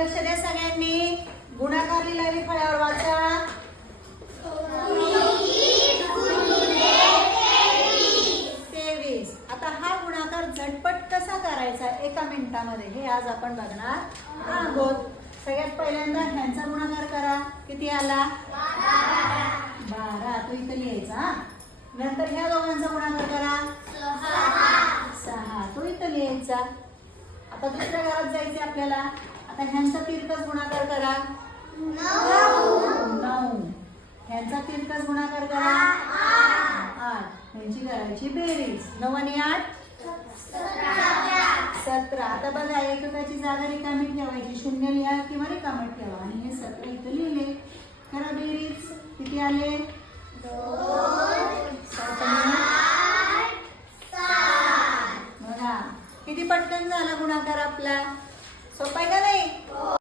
लक्ष द्या सगळ्यांनी गुणाकार लिहिलेली फळ्यावर वाचा. तेवीस. आता हा गुणाकार झटपट कसा करायचा? एका मिनिटामध्ये. हे आज आपण बघणार आहोत. सगळ्यात पहिल्यांदा ह्यांचा गुणाकार करा. किती आला? बारा. तू इथं लिहायचा नंतर ह्या दोघांचा गुणाकार करा. सहा. तू इथं लिहायचा. आता दुसऱ्या घरात जायचे आपल्याला. आता ह्यांचा तिरकस गुणाकार करा. नऊ. ह्यांचा तिरकस गुणाकार करा. आठ. ह्यांची करायची बेरीज. नऊ आणि आठ? सतरा. आता बघा एककाची जागा रिकामी ठेवायची. शून्य लिहा किंवा रिकामी ठेवा. आणि हे सतरा इथं लिहिले. करा बेरीज. किती आले? बघा. किती पटकन झाला गुणाकार आपला? So, pahinga na eh.